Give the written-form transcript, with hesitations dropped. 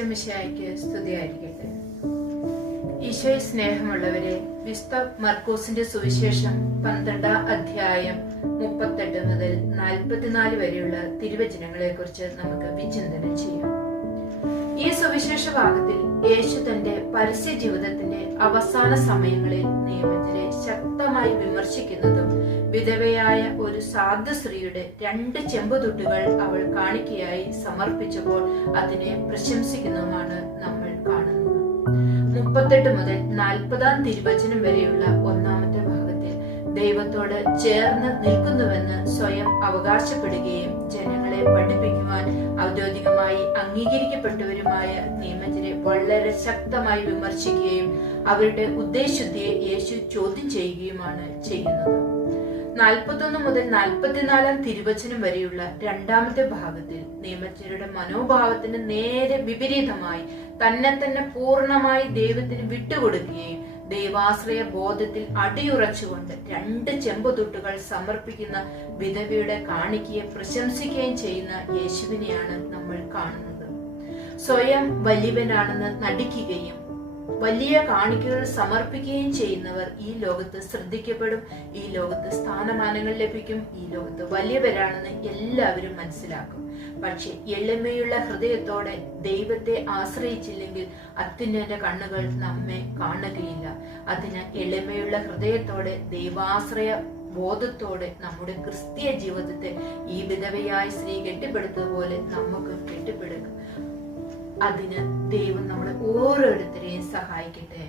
ഈശോ മിശിഹായ്ക്ക് സ്തുതിയായിരിക്കട്ടെ. ഈശോയിൽ സ്നേഹമുള്ളവരെ, വിശുദ്ധ മർക്കോസിന്റെ സുവിശേഷം 12-ാം അധ്യായം 38 മുതൽ 44 വരെയുള്ള തിരുവചനങ്ങളെ കുറിച്ച് നമുക്ക് വിചിന്തനം ചെയ്യാം. ഈ സുവിശേഷ ഭാഗത്തിൽ യേശു തന്റെ പരസ്യ ജീവിതത്തിന്റെ അവസാന സമയങ്ങളിൽ നിയമജ്ഞരെ ശക്തമായി വിമർശിക്കുന്നതും വിധവയായ ഒരു സാധു സ്ത്രീയുടെ 2 ചെമ്പുതുട്ടുകൾ അവൾ കാണിക്കയായി സമർപ്പിച്ചപ്പോൾ അതിനെ പ്രശംസിക്കുന്നതുമാണ് നമ്മൾ കാണുന്നത്. 38 മുതൽ 40-ാം തിരുവചനം വരെയുള്ള 1-ാമത്തെ ഭാഗത്തിൽ ദൈവത്തോട് ചേർന്ന് നിൽക്കുന്നുവെന്ന് സ്വയം അവകാശപ്പെടുകയും ജനങ്ങളെ പഠിപ്പിക്കുവാൻ ഔദ്യോഗികമായി അംഗീകരിക്കപ്പെട്ടവരുമായ നിയമജ്ഞരെ വളരെ ശക്തമായി വിമർശിക്കുകയും അവരുടെ ഉദ്ദേശശുദ്ധിയെ യേശു ചോദ്യം ചെയ്യുകയുമാണ് ചെയ്യുന്നത്. 41 മുതൽ 44-ാം തിരുവചനം വരെയുള്ള 2-ാമത്തെ ഭാഗത്തിൽ നിയമജ്ഞരുടെ മനോഭാവത്തിന് നേരെ വിപരീതമായി തന്നെ പൂർണ്ണമായി ദൈവത്തിന് വിട്ടുകൊടുക്കുകയും ദൈവാശ്രയ ബോധത്തിൽ അടിയുറച്ചുകൊണ്ട് 2 ചെമ്പുതുട്ടുകൾ സമർപ്പിക്കുന്ന വിധവയുടെ കാണിക്കയെ പ്രശംസിക്കുകയും ചെയ്യുന്ന യേശുവിനെയാണ് നമ്മൾ കാണുന്നത്. സ്വയം വലിയവനാണെന്ന് നടിക്കുകയും വലിയ കാണിക്കകൾ സമർപ്പിക്കുകയും ചെയ്യുന്നവർ ഈ ലോകത്ത് ശ്രദ്ധിക്കപ്പെടും, ഈ ലോകത്ത് സ്ഥാനമാനങ്ങൾ ലഭിക്കും, ഈ ലോകത്ത് വലിയവരാണെന്ന് എല്ലാവരും മനസ്സിലാക്കും. പക്ഷെ എളിമയുള്ള ഹൃദയത്തോടെ ദൈവത്തെ ആശ്രയിച്ചില്ലെങ്കിൽ അത്യുന്നത കണ്ണുകൾ നമ്മെ കാണുകയില്ല. അതിന് എളിമയുള്ള ഹൃദയത്തോടെ ദൈവാശ്രയ ബോധത്തോടെ നമ്മുടെ ക്രിസ്തീയ ജീവിതത്തെ ഈ വിധവയായ സ്ത്രീ കെട്ടിപ്പടുത്തതുപോലെ നമുക്ക് കെട്ടിപ്പടുക്കും. അതിന് ദൈവം നമ്മളെ ഓരോരുത്തരെയും സഹായിക്കട്ടെ.